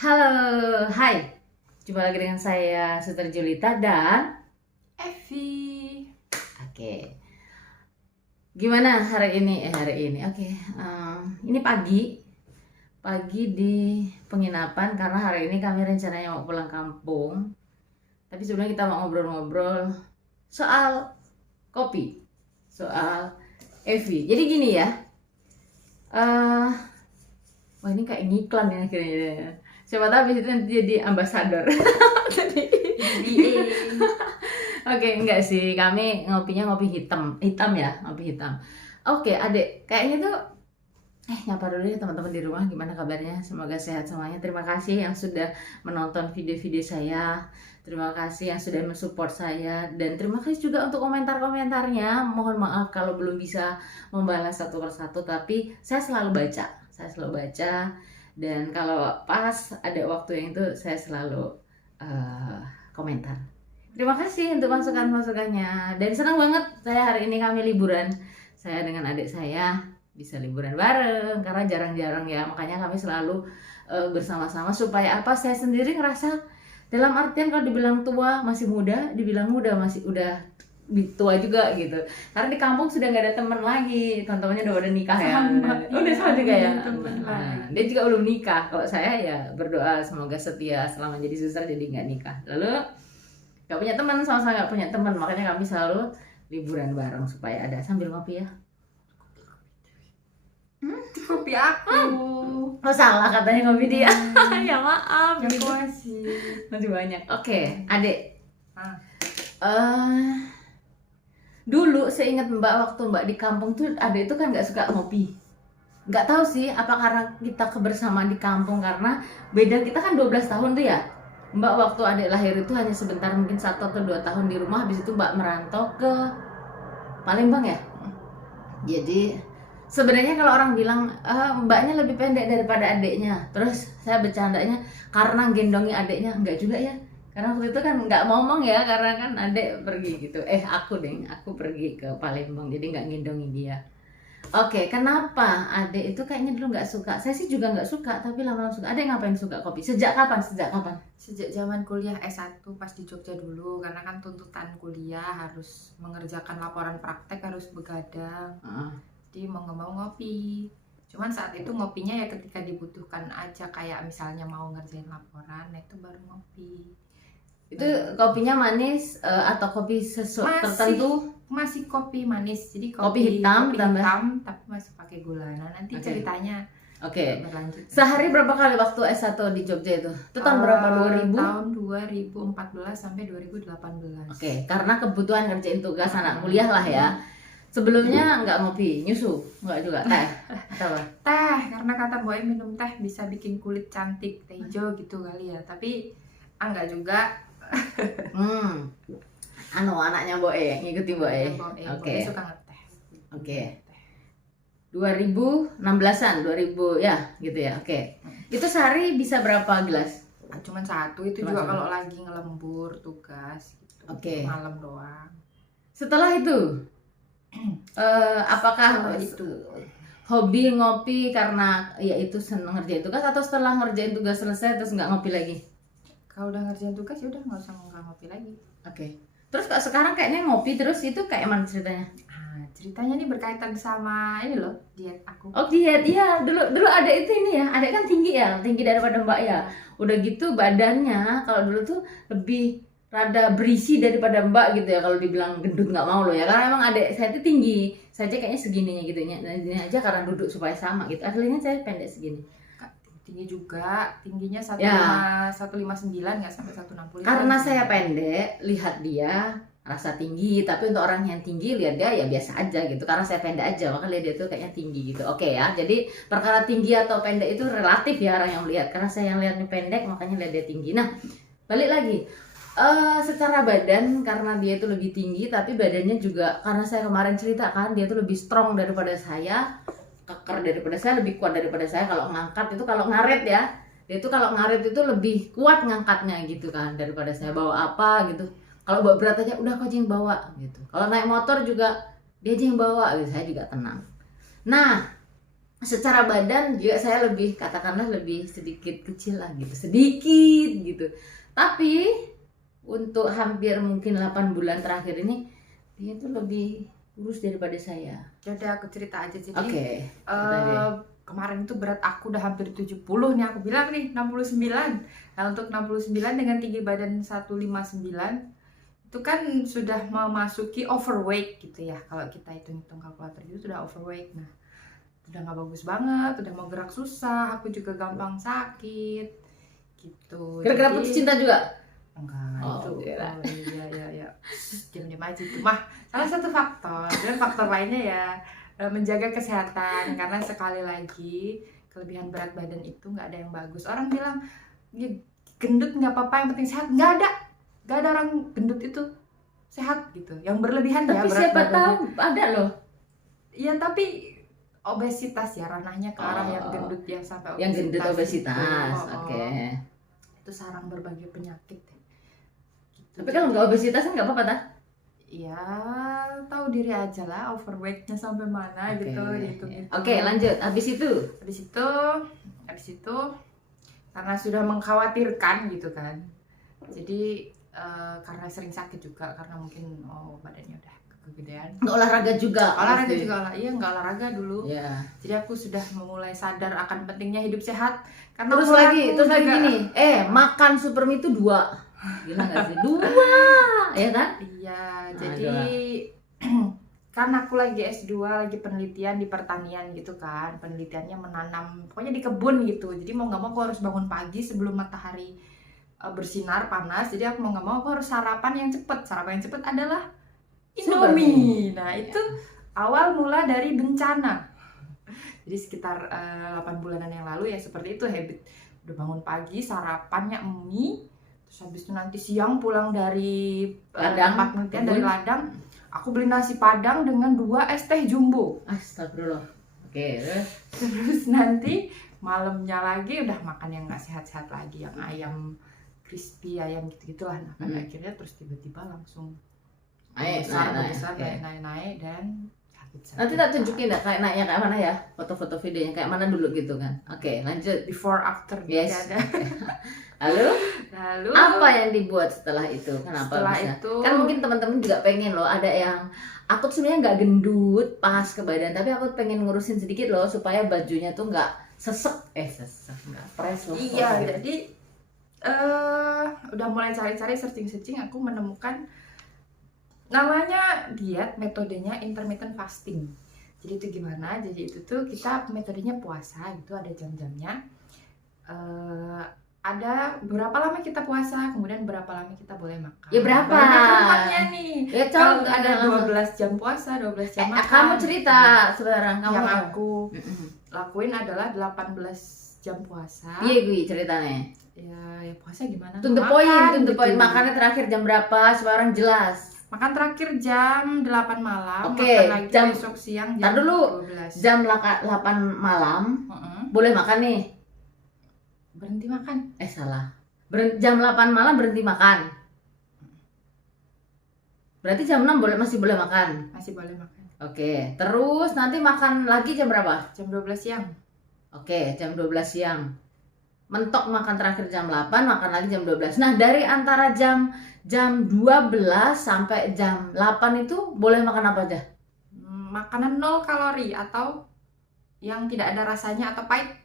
Halo, hai. Jumpa lagi dengan saya Suter Julita dan Evi. oke. Gimana hari ini? Oke. Ini pagi di penginapan karena hari ini kami rencananya mau pulang kampung. Tapi sebelumnya kita mau ngobrol-ngobrol soal kopi, soal Evi. Jadi gini ya. eh Wah, ini kayak ngiklan ya akhirnya. Siapa tahu habis itu nanti jadi ambasador. Jadi oke, enggak sih. Kami ngopinya ngopi hitam ya, ngopi hitam. Oke, Adek, kayaknya tuh nyapa dulu ya teman-teman di rumah, gimana kabarnya? Semoga sehat semuanya. Terima kasih yang sudah menonton video-video saya. Terima kasih yang sudah mensupport saya dan terima kasih juga untuk komentar-komentarnya. Mohon maaf kalau belum bisa membalas satu persatu, tapi saya selalu baca. Saya selalu baca dan kalau pas ada waktu yang itu saya selalu komentar. Terima kasih untuk masukan-masukannya dan senang banget saya hari ini kami liburan. Saya dengan adik saya bisa liburan bareng karena jarang-jarang ya, makanya kami selalu bersama-sama supaya apa, saya sendiri ngerasa dalam artian kalau dibilang tua masih muda, dibilang muda masih udah tua juga gitu, karena di kampung sudah nggak ada teman lagi, teman-temannya udah pada nikah ya. Udah sama juga ya. Dia juga belum nikah. Kalau saya ya berdoa semoga setia selama jadi suster jadi nggak nikah, lalu nggak punya teman, sama-sama nggak punya teman, makanya kami selalu liburan bareng supaya ada sambil ngopi ya. Kopi aku. Oh salah katanya ngopi dia. Ya maaf. Yang masih. Masih banyak. Oke, Adek. Ah. Dulu saya ingat Mbak, waktu Mbak di kampung tuh Adek itu kan nggak suka ngopi. Nggak tahu sih apa karena kita kebersamaan di kampung, karena beda kita kan 12 tahun tuh ya. Mbak waktu Adek lahir itu hanya sebentar, mungkin 1 atau 2 tahun di rumah, habis itu Mbak merantau ke Palembang ya. Jadi sebenarnya kalau orang bilang mbaknya lebih pendek daripada adiknya, terus saya bercandanya karena gendongi adiknya, enggak juga ya, karena waktu itu kan nggak ngomong ya, karena kan adik pergi gitu, aku pergi ke Palembang jadi nggak gendongi dia. Oke, kenapa adik itu kayaknya dulu nggak suka? Saya sih juga nggak suka, tapi lama-lama suka. Adik ngapain suka kopi? Sejak kapan? Sejak zaman kuliah S1 pas di Jogja dulu, karena kan tuntutan kuliah harus mengerjakan laporan praktek, harus begadang. Jadi mau nggak mau ngopi. Cuman saat itu ngopinya ya ketika dibutuhkan aja, kayak misalnya mau ngerjain laporan, nah itu baru ngopi. Itu kopinya manis atau kopi tertentu? Masih kopi manis, jadi Kopi hitam tapi masih pakai gula. Nah nanti ceritanya berlanjut. Sehari berapa kali waktu S1 di Jogja itu? Itu tahun berapa? 2000? Tahun 2014 sampai 2018. Oke, karena kebutuhan ngerjain tugas anak kuliah lah ya. Sebelumnya nggak ngopi, nyusu? Nggak juga, teh? Atau apa? Teh, karena kata boy minum teh bisa bikin kulit cantik, teh hijau gitu kali ya. Tapi enggak juga. Anaknya Boe, ngikutin Boe. Oke. Suka ngeteh. Oke. 2016-an, 2000 ya, gitu ya. Oke. Itu sehari bisa berapa gelas? Cuman satu, itu juga kalau lagi ngelembur tugas gitu. Oke. Malam doang. Setelah itu apakah itu hobi ngopi karena ya itu seneng ngerjain tugas, atau setelah ngerjain tugas selesai terus nggak ngopi lagi? Kalau udah ngerjain tugas ya udah nggak usah ngopi lagi. Oke. Terus kok sekarang kayaknya ngopi terus, itu kayak mana ceritanya? Ceritanya ini berkaitan sama ini loh, diet aku. Oh, diet, iya. Dulu ada itu ini ya, ada kan tinggi ya, tinggi daripada Mbak ya. Udah gitu badannya kalau dulu tuh lebih rada berisi daripada Mbak gitu ya. Kalau dibilang gendut nggak mau loh ya, karena emang adik saya itu tinggi. Saya aja kayaknya segininya gitu ya. Nah, ini aja karena duduk supaya sama gitu. Aslinya saya pendek segini. Tinggi juga, tingginya 159 nggak sampai 160. Karena saya pendek, lihat dia rasa tinggi, tapi untuk orang yang tinggi lihat dia ya biasa aja gitu. Karena saya pendek aja, maka lihat dia tuh kayaknya tinggi gitu. Oke ya, jadi perkara tinggi atau pendek itu relatif ya orang yang melihat. Karena saya yang lihatnya pendek, makanya lihat dia tinggi. Nah, balik lagi. Secara badan, karena dia itu lebih tinggi, tapi badannya juga karena saya kemarin cerita kan, dia tuh lebih strong daripada saya, keker daripada saya, lebih kuat daripada saya. Kalau ngangkat itu, kalau ngaret ya, dia itu kalau ngaret itu lebih kuat ngangkatnya gitu kan daripada saya. Bawa apa gitu, kalau bawa berat aja udah kau aja yang bawa gitu. Kalau naik motor juga dia aja yang bawa gitu, saya juga tenang. Nah, secara badan juga saya lebih, katakanlah lebih sedikit kecil lah gitu, sedikit gitu. Tapi untuk hampir mungkin 8 bulan terakhir ini dia tuh lebih kurus daripada saya. Jadi aku cerita aja. Jadi Oke. kemarin itu berat aku udah hampir 70 nih, aku bilang nih 69. Nah untuk 69 dengan tinggi badan 159 itu kan sudah memasuki overweight gitu ya, kalau kita hitung-hitung kalkulator itu sudah overweight. Nah udah nggak bagus banget, udah mau gerak susah, aku juga gampang sakit gitu. Gara-gara putus cinta juga? Enggak, Oh, itu iya. iya diam-diam aja itu mah salah satu faktor. Dan faktor lainnya ya menjaga kesehatan, karena sekali lagi kelebihan berat badan itu nggak ada yang bagus. Orang bilang ya, gendut nggak apa-apa, yang penting sehat. Nggak ada orang gendut itu sehat gitu, yang berlebihan. Tapi ya berat siapa badannya tahu ada loh ya, tapi obesitas ya ranahnya ke arah yang Oh, gendut, yang sampai yang gendut obesitas. gitu. Oke. Itu sarang berbagai penyakit ya. Gitu. Tapi kalau nggak obesitas kan nggak apa-apa ta? Ya tahu diri aja lah overweightnya sampai mana Oke. gitu, hitung-hitung. Oke, lanjut. Habis itu Habis itu karena sudah mengkhawatirkan gitu kan, jadi karena sering sakit juga, karena mungkin badannya udah kegedean. nggak olahraga juga. Olahraga pasti. juga iya, nggak olahraga dulu. Ya. Jadi aku sudah memulai sadar akan pentingnya hidup sehat. Karena Terus umur lagi aku juga- gini. Makan Supermi itu 2. Gila nggak sih? 2, ya kan? Iya, Nah, jadi karena aku lagi S2, lagi penelitian di pertanian gitu kan. Penelitiannya menanam, pokoknya di kebun gitu. Jadi mau nggak mau aku harus bangun pagi sebelum matahari bersinar panas. Jadi aku mau nggak mau aku harus sarapan yang cepet. Sarapan yang cepet adalah Indomie. Nah itu awal mula dari bencana. Jadi sekitar 8 bulanan yang lalu ya seperti itu habit. Udah bangun pagi, sarapannya mie. Terus habis itu nanti siang pulang dari Ladang, tempat penelitian, dari ladang, aku beli nasi padang dengan 2 es teh jumbo. Astagfirullah. Oke. Terus nanti malamnya lagi udah makan yang nggak sehat-sehat lagi, yang ayam crispy, ayam gitu-gitulah. Nah pada akhirnya terus tiba-tiba langsung naik, dan sakit. Nanti tak tunjukin ya kayak naiknya kayak mana ya, foto-foto videonya kayak mana dulu gitu kan. Oke, lanjut. Before after Yes. gitu ada. Lalu apa yang dibuat setelah itu? Kenapa Setelah bisa? itu Kan mungkin teman-teman juga pengen loh, ada yang aku sebenarnya nggak gendut pas ke badan, tapi aku pengen ngurusin sedikit loh supaya bajunya tuh nggak sesek nggak press loh. iya, jadi udah mulai cari-cari, searching, aku menemukan namanya diet, metodenya intermittent fasting. Jadi itu gimana? Jadi itu tuh kita metodenya puasa gitu, ada jam-jamnya. Ada berapa lama kita puasa, kemudian berapa lama kita boleh makan. Ya berapa? Banyak rempahnya nih. Ya Kalau contoh ada 12 jam puasa, 12 jam makan. kamu cerita sekarang kamu. Yang aku lakuin adalah 18 jam puasa. Iya gue ceritanya. Ya puasa gimana? To the point, gitu. Makannya terakhir jam berapa? Supaya orang jelas. Makan terakhir jam 8 malam, Oke, makan lagi jam- besok siang Ntar jam dulu. 12. Jam 8 malam boleh makan nih. Berhenti makan. Salah. Jam 8 malam berhenti makan. Berarti jam 6 masih boleh makan. Masih boleh makan. Oke, terus nanti makan lagi jam berapa? Jam 12 siang. Oke, jam 12 siang. Mentok makan terakhir jam 8, makan lagi jam 12. Nah, dari antara jam 12 sampai jam 8 itu boleh makan apa aja? Makanan 0 kalori atau yang tidak ada rasanya atau pahit.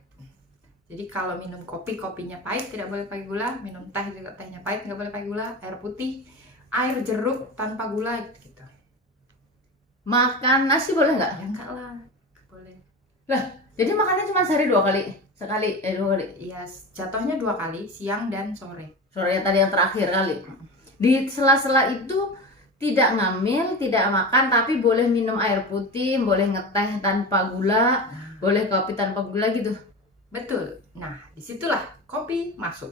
Jadi kalau minum kopi, kopinya pahit, tidak boleh pakai gula. Minum teh juga tehnya pahit, nggak boleh pakai gula. Air putih, air jeruk tanpa gula gitu. Makan nasi boleh nggak? Ya enggak lah, nggak boleh. Jadi makannya cuma sehari 2 kali? Sekali, 2 kali? Ya jatuhnya 2 kali, siang dan sore. Sore tadi yang terakhir kali. Di sela-sela itu tidak ngamil, tidak makan, tapi boleh minum air putih, boleh ngeteh tanpa gula, boleh kopi tanpa gula gitu. Betul. Nah, disitulah kopi masuk.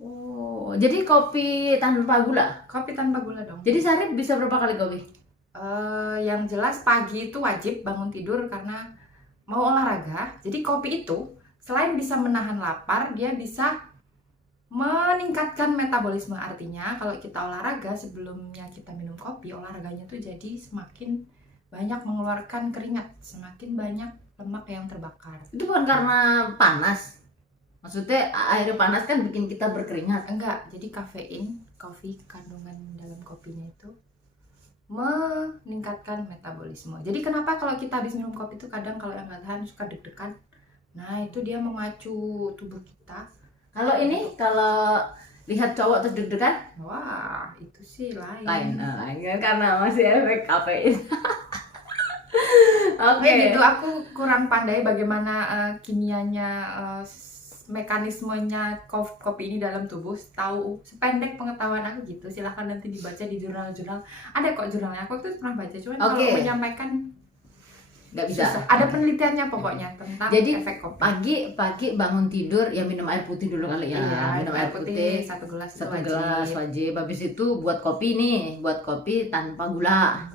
Oh, jadi kopi tanpa gula. Kopi tanpa gula dong. Jadi sehari bisa berapa kali kopi? Yang jelas pagi itu wajib bangun tidur karena mau olahraga. Jadi kopi itu selain bisa menahan lapar, dia bisa meningkatkan metabolisme. Artinya kalau kita olahraga sebelumnya kita minum kopi, olahraganya tuh jadi semakin banyak mengeluarkan keringat, semakin banyak lemak yang terbakar. Itu bukan karena panas. Maksudnya air panas kan bikin kita berkeringat. Enggak, jadi kopi kandungan dalam kopinya itu meningkatkan metabolisme. Jadi kenapa kalau kita habis minum kopi itu kadang kalau yang nggak tahan suka deg-degan. Nah itu dia memacu tubuh kita. Kalau lihat cowok terus deg-degan, Wah itu sih lain. Lain karena masih efek kafein. Oke. Gitu aku kurang pandai bagaimana kimianya, mekanismenya kopi ini dalam tubuh. Tahu sependek pengetahuan aku gitu. Silahkan nanti dibaca di jurnal-jurnal. Ada kok jurnalnya. Aku tuh pernah baca. Cuman kalau menyampaikan nggak bisa. Susah. Ada penelitiannya pokoknya tentang efek kopi. Pagi bangun tidur ya minum air putih dulu kali ya. Iya, minum air putih 1 gelas wajib. Habis itu buat kopi tanpa gula.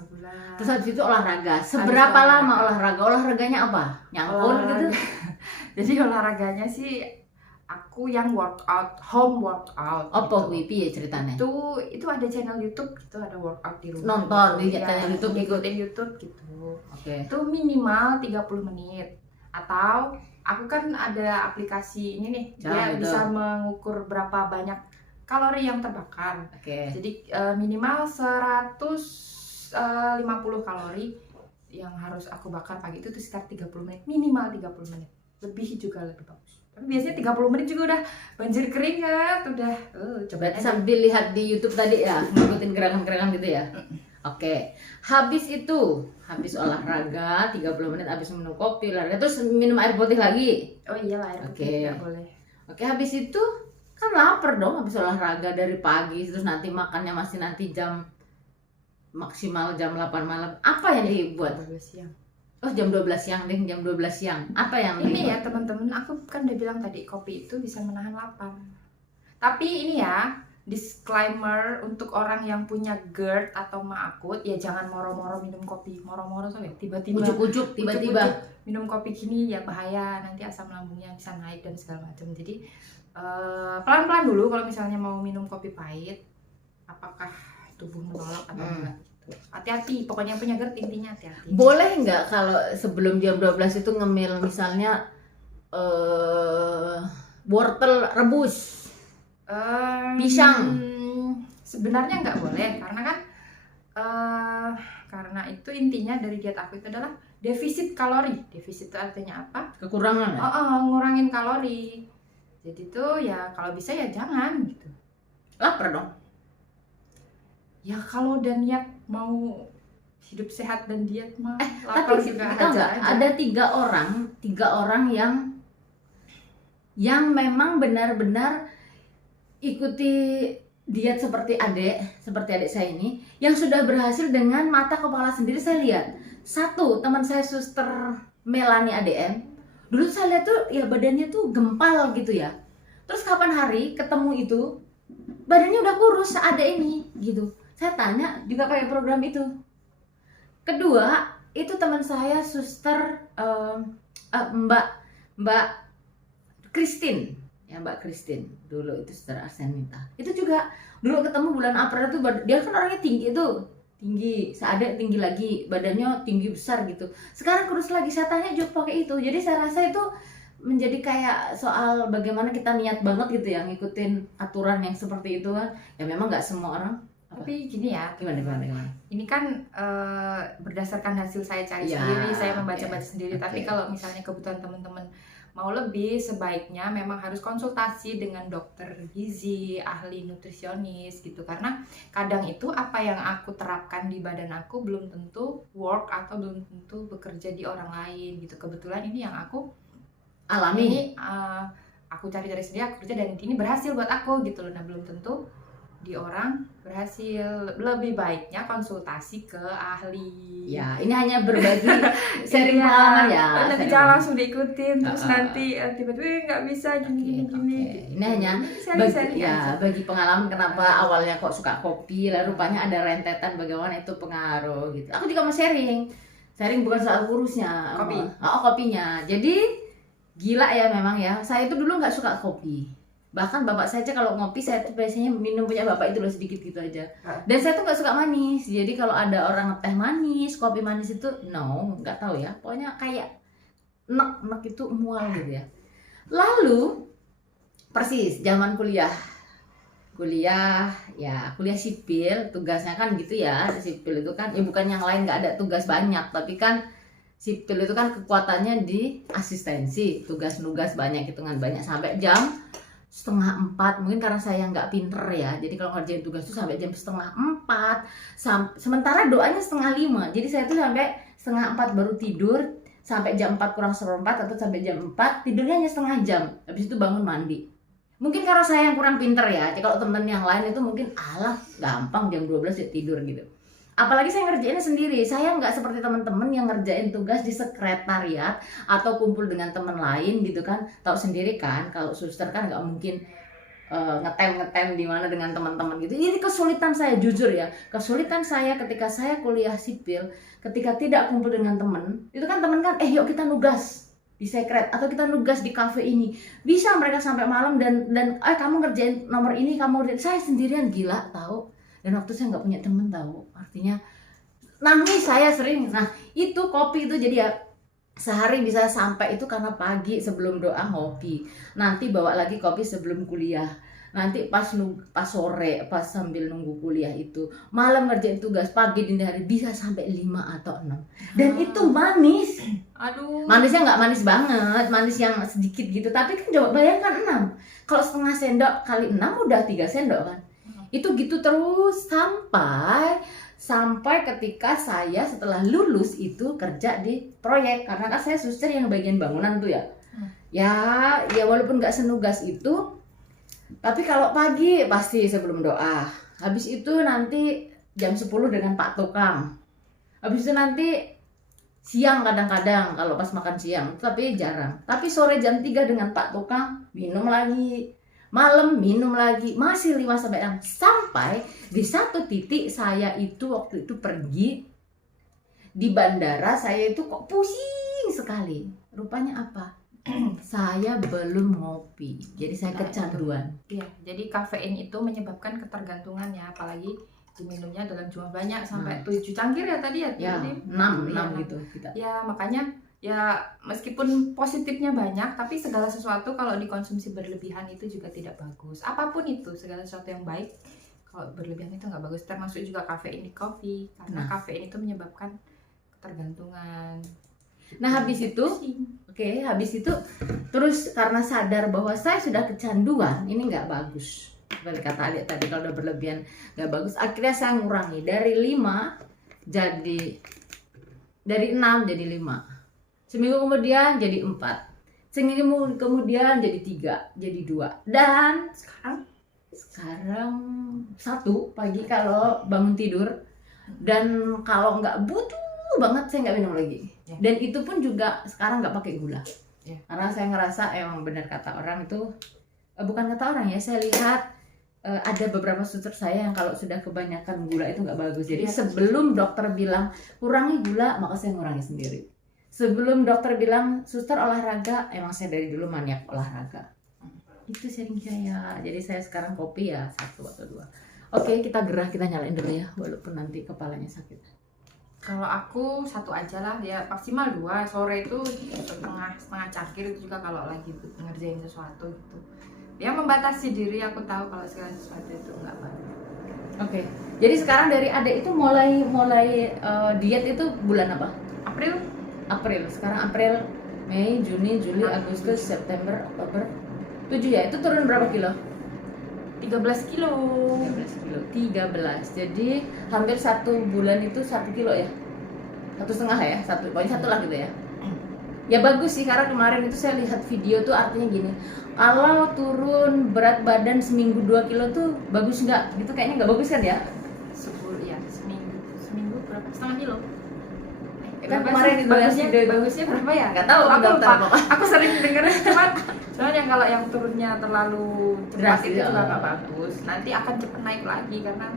Terus habis itu olahraga. Seberapa lama olahraga? Olahraganya apa? Nyangkul gitu. Jadi olahraganya sih aku yang home workout. Apa kuwi piye ceritanya? Itu ada channel YouTube gitu, ada workout di rumah. Nonton di channel YouTube, ikutin YouTube gitu. Oke. Itu minimal 30 menit. Atau aku kan ada aplikasi ini nih, dia bisa mengukur berapa banyak kalori yang terbakar. Jadi minimal 150 kalori yang harus aku bakar pagi itu sekitar 30 menit, minimal 30 menit. Lebih juga lebih bagus. Tapi biasanya 30 menit juga udah banjir keringat, udah coba sambil lihat di YouTube tadi ya, ngikutin gerakan-gerakan gitu ya. Oke. Habis olahraga 30 menit, habis minum kopi, olahraga terus minum air putih lagi. Oh iyalah, air putih nggak boleh. Oke, habis itu kan lapar dong habis olahraga dari pagi, terus nanti makannya masih nanti maksimal jam 8 malam. Apa yang dibuat? 12 siang. Oh jam 12 siang deh, jam 12 siang. Apa yang ini ya teman-teman, aku kan udah bilang tadi kopi itu bisa menahan lapar. Tapi ini ya disclaimer untuk orang yang punya GERD atau MA akut, ya jangan moro-moro minum kopi, moro-moro sampai tiba-tiba ujuk-ujuk tiba-tiba minum kopi gini ya bahaya, nanti asam lambungnya bisa naik dan segala macam. Jadi pelan-pelan dulu kalau misalnya mau minum kopi pahit, apakah tubuh menolak atau enggak. Hati-hati, pokoknya punya GERD intinya hati-hati. Boleh nggak kalau sebelum jam 12 itu ngemil misalnya wortel rebus, pisang? Sebenarnya nggak boleh karena kan karena itu intinya dari diet aku itu adalah defisit kalori. Defisit itu artinya apa? Kekurangan. Ngurangin kalori. Jadi tuh ya kalau bisa ya jangan gitu. Lapar dong. Ya kalau udah niat mau hidup sehat dan diet mah tapi juga ada 3 orang yang memang benar-benar ikuti diet seperti adik saya ini, yang sudah berhasil dengan mata kepala sendiri. Saya lihat satu teman saya, Suster Melani ADM, dulu saya lihat tuh ya badannya tuh gempal gitu ya, terus kapan hari ketemu itu badannya udah kurus seada ini gitu. Saya tanya juga pakai program itu. Kedua, itu teman saya Suster Mbak Christine. Ya Mbak Christine. Dulu itu Suster Arsenita. Itu juga dulu ketemu bulan April itu, dia kan orangnya tinggi tuh. Tinggi, seada tinggi lagi, badannya tinggi besar gitu. Sekarang kurus lagi, saya tanya juga pakai itu. Jadi saya rasa itu menjadi kayak soal bagaimana kita niat banget gitu ya ngikutin aturan yang seperti itu kan. Ya memang nggak semua orang. Tapi gini ya, gimana? Ini kan berdasarkan hasil saya cari sendiri, saya membaca-baca sendiri. Tapi kalau misalnya kebutuhan teman-teman mau lebih, sebaiknya memang harus konsultasi dengan dokter gizi, ahli nutrisionis gitu. Karena kadang itu apa yang aku terapkan di badan aku belum tentu work atau belum tentu bekerja di orang lain gitu. Kebetulan ini yang aku alami, ini aku cari-cari sendiri, aku kerja dan ini berhasil buat aku gitu loh. Nah belum tentu di orang berhasil. Lebih baiknya konsultasi ke ahli. Ya, ini hanya berbagi sharing pengalaman ya. Nanti jangan langsung diikutin terus nanti tiba-tiba nggak bisa gini. Ini hanya bagi pengalaman kenapa awalnya kok suka kopi, lalu rupanya ada rentetan bagaimana itu pengaruh gitu. Aku juga mau sharing bukan soal kurusnya, kopinya. Jadi gila ya memang ya. Saya itu dulu nggak suka kopi. Bahkan bapak saya aja kalau ngopi, saya tuh biasanya minum punya bapak itu loh sedikit gitu aja. Dan saya tuh nggak suka manis. Jadi kalau ada orang teh manis, kopi manis itu no, nggak tahu ya. Pokoknya kayak nek itu mual gitu ya. Lalu persis zaman kuliah ya, kuliah sipil, tugasnya kan gitu ya. Sipil itu kan ya bukan yang lain, nggak ada tugas banyak, tapi kan sipil itu kan kekuatannya di asistensi, tugas-nugas banyak, hitungan banyak, sampai jam 3:30. Mungkin karena saya nggak pinter ya, jadi kalau ngerjain tugas itu sampai jam 3:30, sementara doanya 4:30. Jadi saya tuh sampai 3:30 baru tidur, sampai jam 4 kurang seperempat atau sampai jam 4, tidurnya hanya setengah jam, habis itu bangun mandi. Mungkin karena saya yang kurang pinter ya. Jadi kalau temen yang lain itu mungkin alah gampang jam 12 ya tidur gitu. Apalagi saya ngerjainnya sendiri. Saya nggak seperti teman-teman yang ngerjain tugas di sekretariat atau kumpul dengan teman lain gitu kan. Tahu sendiri kan, kalau suster kan nggak mungkin ngetem di mana dengan teman-teman gitu. Ini kesulitan saya, jujur ya. Kesulitan saya ketika saya kuliah sipil, ketika tidak kumpul dengan teman. Itu kan teman kan, yuk kita nugas di sekret atau kita nugas di kafe ini, bisa mereka sampai malam dan kamu ngerjain nomor ini, kamu ngerjain. Saya sendirian, gila tahu. Dan waktu saya nggak punya temen tahu, artinya nangis saya sering. Nah itu kopi itu jadi ya sehari bisa sampai itu karena pagi sebelum doa ngopi, nanti bawa lagi kopi sebelum kuliah, nanti pas sore pas sambil nunggu kuliah itu, malam ngerjain tugas, pagi dini hari bisa sampai 5 atau 6. Dan itu manis. Aduh. Manisnya nggak manis banget, manis yang sedikit gitu. Tapi kan coba bayangkan 6. Kalau setengah sendok kali 6 udah 3 sendok kan. Itu gitu terus sampai ketika saya setelah lulus itu kerja di proyek. Karena kan saya suster yang bagian bangunan tuh ya. Ya walaupun nggak senugas itu, tapi kalau pagi pasti sebelum doa. Habis itu nanti jam 10 dengan Pak Tukang. Habis itu nanti siang kadang-kadang kalau pas makan siang, tapi jarang. Tapi sore jam 3 dengan Pak Tukang, minum lagi. Malam minum lagi, masih 5 sampai 6. Sampai di satu titik saya itu waktu itu pergi di bandara, saya itu kok pusing sekali. Rupanya apa? Saya belum ngopi, jadi saya kecanduan. Iya, jadi kafein itu menyebabkan ketergantungan ya, apalagi diminumnya dalam jumlah banyak sampai 7 cangkir ya tadi ya. Ya, jadi 6 gitu kita. Ya, makanya ya meskipun positifnya banyak, tapi segala sesuatu kalau dikonsumsi berlebihan itu juga tidak bagus. Apapun itu, segala sesuatu yang baik kalau berlebihan itu nggak bagus. Termasuk juga kafein di kopi, karena kafein itu menyebabkan ketergantungan. Nah habis itu, habis itu terus karena sadar bahwa saya sudah kecanduan, ini nggak bagus. Balik kata adik tadi, kalau udah berlebihan nggak bagus. Akhirnya saya ngurangi dari 6 jadi 5. Seminggu kemudian jadi 4. Seminggu kemudian jadi 3, jadi 2. Dan sekarang 1 pagi kalau bangun tidur, dan kalau nggak butuh banget saya nggak minum lagi. Dan itu pun juga sekarang nggak pakai gula. Karena saya ngerasa emang benar kata orang itu, bukan kata orang ya, saya lihat ada beberapa suster saya yang kalau sudah kebanyakan gula itu nggak bagus. Jadi sebelum dokter bilang kurangi gula, maka saya ngurangi sendiri. Sebelum dokter bilang suster olahraga, emang saya dari dulu maniak olahraga. Itu sering saya. Jadi saya sekarang kopi ya 1 atau 2. Oke, kita gerah, kita nyalain dulu ya, walaupun nanti kepalanya sakit. Kalau aku 1 aja lah ya, maksimal 2. Sore itu setengah cangkir itu juga kalau lagi ngerjain sesuatu gitu. Ya membatasi diri, aku tahu kalau segala sesuatu itu nggak baik. Oke. Jadi sekarang dari adek itu mulai diet itu bulan apa? April. Sekarang April, Mei, Juni, Juli, Agustus, September, Oktober. 7 ya. Itu turun berapa kilo? 13 kilo. 13. Jadi hampir 1 bulan itu 1 kilo ya? 1,5 ya? Pokoknya 1 lah gitu ya. Ya bagus sih, karena kemarin itu saya lihat video tuh, artinya gini, kalau turun berat badan seminggu 2 kilo tuh bagus nggak? Gitu kayaknya nggak bagus kan ya? Seminggu berapa? Setengah kilo. Kan kemarin itu bagusnya berapa ya? Nggak tahu, aku lupa. Aku sering dengerin, cuman yang kalau yang turunnya terlalu cepat itu juga nggak bagus. Nanti akan cepat naik lagi karena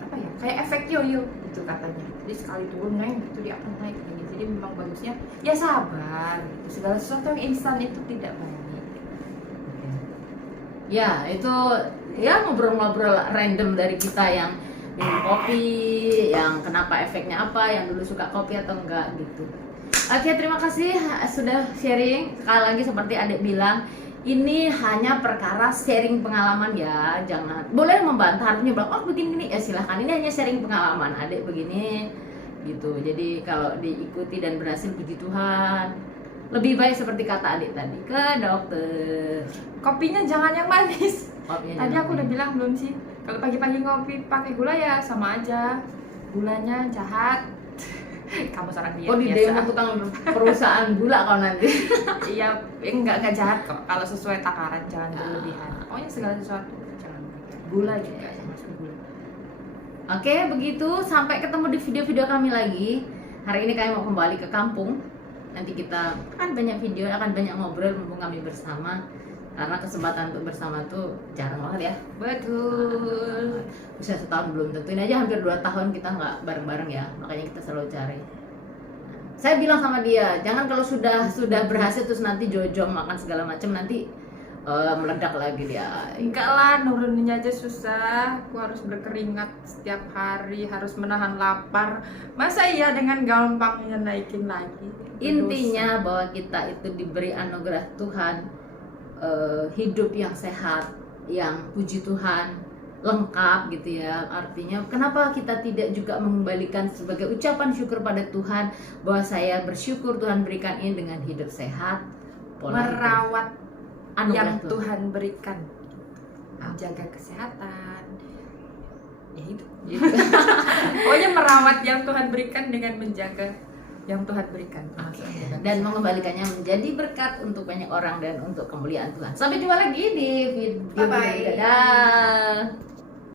apa ya? Kayak efek yo-yo gitu katanya. Jadi sekali turun naik gitu dia akan naik lagi. Jadi memang bagusnya ya sabar. Gitu. Segala sesuatu yang instan itu tidak baik. Ya itu ya ngobrol-ngobrol random dari kita yang minum kopi, yang kenapa efeknya apa, yang dulu suka kopi atau enggak gitu. Oke, terima kasih sudah sharing. Sekali lagi seperti adik bilang, ini hanya perkara sharing pengalaman ya. Jangan boleh membantah, harusnya bilang oh begini-gini ya silahkan. Ini hanya sharing pengalaman adik begini gitu. Jadi kalau diikuti dan berhasil puji Tuhan. Lebih baik seperti kata adik tadi ke dokter. Kopinya jangan yang manis. Kopinya Tadi jangan aku udah manis. bilang belum sih? Kalau pagi-pagi ngopi pakai gula ya sama aja. Gulanya jahat. Kamu seorang diet Oh di biasa. demo tukang perusahaan gula kalau nanti. Iya, enggak jahat kok. Kalau sesuai takaran jangan berlebihan. Pokoknya segala sesuatu jangan berlebihan. Gula juga termasuk gula. Oke, begitu. Sampai ketemu di video-video kami lagi. Hari ini kami mau kembali ke kampung. Nanti kita akan banyak video, akan banyak ngobrol mumpung kami bersama. Karena kesempatan untuk bersama tuh jarang banget ya. Betul. Bisa setahun belum tentu. Ini aja hampir 2 tahun kita nggak bareng-bareng ya. Makanya kita selalu cari. Saya bilang sama dia, jangan kalau sudah berhasil terus nanti jojong makan segala macam nanti meledak lagi dia. Enggak lah, nuruninnya aja susah. Aku harus berkeringat setiap hari, harus menahan lapar. Masa iya dengan gampangnya naikin lagi? Intinya bahwa kita itu diberi anugerah Tuhan, hidup yang sehat, yang puji Tuhan, lengkap gitu ya. Artinya kenapa kita tidak juga mengembalikan sebagai ucapan syukur pada Tuhan bahwa saya bersyukur Tuhan berikan ini dengan hidup sehat, pola hidup. Merawat Anugerah yang Tuhan. Tuhan berikan, menjaga kesehatan, ya itu. Gitu. Pokoknya merawat yang Tuhan berikan dengan menjaga yang Tuhan berikan. Dan mengembalikannya menjadi berkat untuk banyak orang dan untuk kemuliaan Tuhan. Sampai jumpa lagi di video Bye-bye. berikutnya. Dadah.